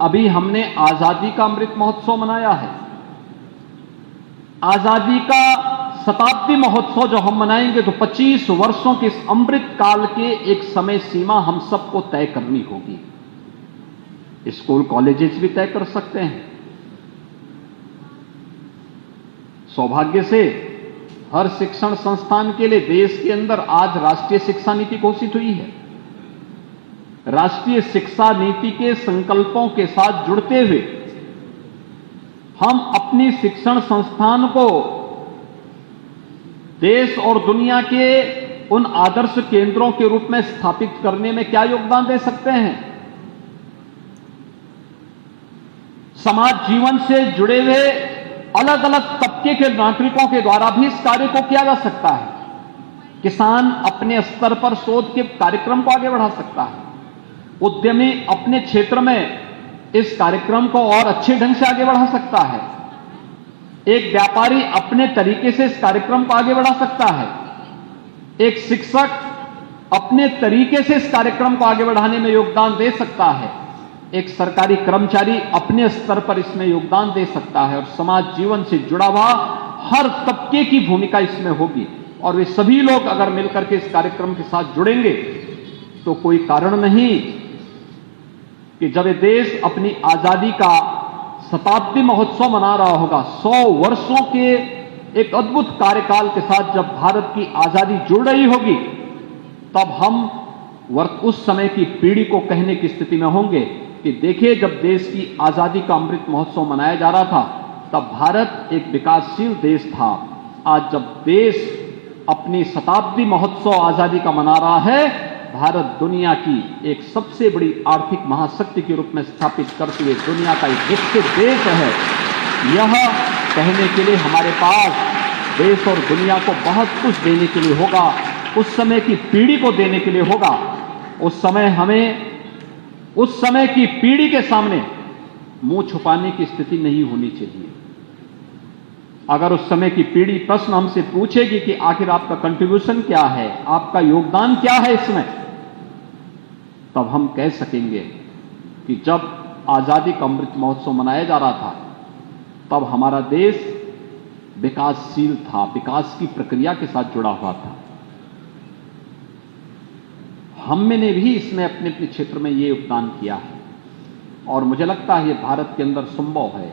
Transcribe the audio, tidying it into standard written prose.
अभी हमने आजादी का अमृत महोत्सव मनाया है। आजादी का शताब्दी महोत्सव जो हम मनाएंगे तो 25 वर्षों के इस अमृत काल के एक समय सीमा हम सबको तय करनी होगी। स्कूल कॉलेजेस भी तय कर सकते हैं। सौभाग्य से हर शिक्षण संस्थान के लिए देश के अंदर आज राष्ट्रीय शिक्षा नीति घोषित हुई है। राष्ट्रीय शिक्षा नीति के संकल्पों के साथ जुड़ते हुए हम अपनी शिक्षण संस्थान को देश और दुनिया के उन आदर्श केंद्रों के रूप में स्थापित करने में क्या योगदान दे सकते हैं। समाज जीवन से जुड़े हुए अलग अलग तबके के नागरिकों के द्वारा भी इस कार्य को किया जा सकता है। किसान अपने स्तर पर शोध के कार्यक्रम को आगे बढ़ा सकता है। उद्यमी अपने क्षेत्र में इस कार्यक्रम को और अच्छे ढंग से आगे बढ़ा सकता है। एक व्यापारी अपने तरीके से इस कार्यक्रम को आगे बढ़ा सकता है। एक शिक्षक अपने तरीके से इस कार्यक्रम को आगे बढ़ाने में योगदान दे सकता है। एक सरकारी कर्मचारी अपने स्तर पर इसमें योगदान दे सकता है और समाज जीवन से जुड़ा हुआ हर तबके की भूमिका इसमें होगी। और वे सभी लोग अगर मिलकर के इस कार्यक्रम के साथ जुड़ेंगे तो कोई कारण नहीं कि जब ये देश अपनी आजादी का शताब्दी महोत्सव मना रहा होगा, 100 वर्षों के एक अद्भुत कार्यकाल के साथ जब भारत की आजादी जुड़ रही होगी, तब हम उस समय की पीढ़ी को कहने की स्थिति में होंगे कि देखिए, जब देश की आजादी का अमृत महोत्सव मनाया जा रहा था तब भारत एक विकासशील देश था। आज जब देश अपनी शताब्दी महोत्सव आजादी का मना रहा है, भारत दुनिया की एक सबसे बड़ी आर्थिक महाशक्ति के रूप में स्थापित करते हुए दुनिया का एक विकसित देश है। यह कहने के लिए हमारे पास देश और दुनिया को बहुत कुछ देने के लिए होगा, उस समय की पीढ़ी को देने के लिए होगा। उस समय हमें उस समय की पीढ़ी के सामने मुंह छुपाने की स्थिति नहीं होनी चाहिए। अगर उस समय की पीढ़ी प्रश्न हमसे पूछेगी कि आखिर आपका कंट्रीब्यूशन क्या है, आपका योगदान क्या है इसमें, तब हम कह सकेंगे कि जब आजादी का अमृत महोत्सव मनाया जा रहा था तब हमारा देश विकासशील था, विकास की प्रक्रिया के साथ जुड़ा हुआ था। हमने भी इसमें अपने अपने क्षेत्र में ये योगदान किया है और मुझे लगता है ये भारत के अंदर संभव है।